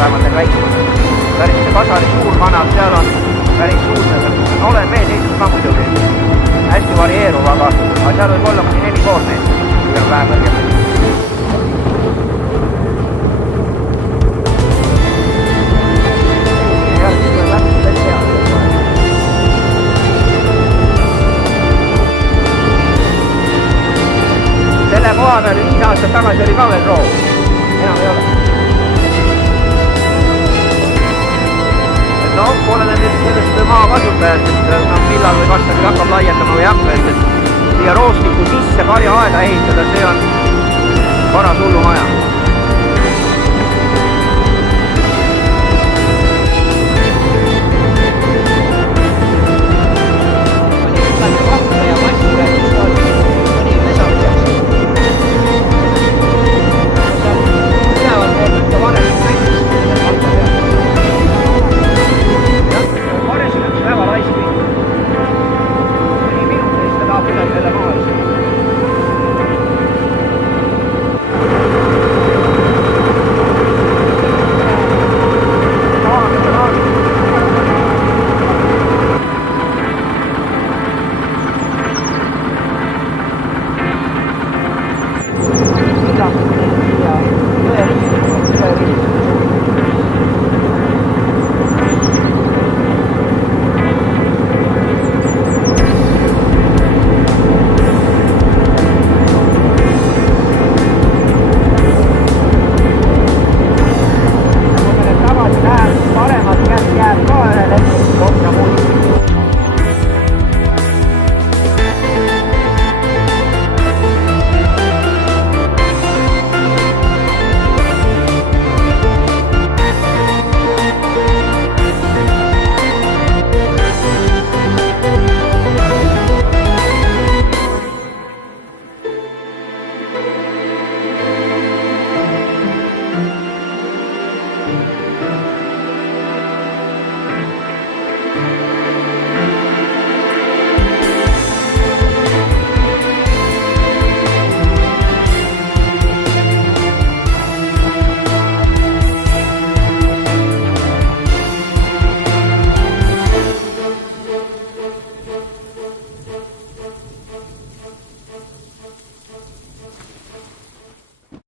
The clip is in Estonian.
vähemalt need väiksemad. Päris see Kasari suurkanal, seal on päris suur, olen veel Eestis ka muidugi, hästi varieeruv, aga seal võib olla kuni 4,5 meetrit, kui on vähe kõrgem. Selle koha peal 5 aastat tagasi oli ka veel roog, enam ei ole. No, oleneb sellest maa kasutajast, et millal või kas ta küll hakkab laiendama või hakka, et siia roostiku sisse karjaaeda ehitada, see on paras hullumaja.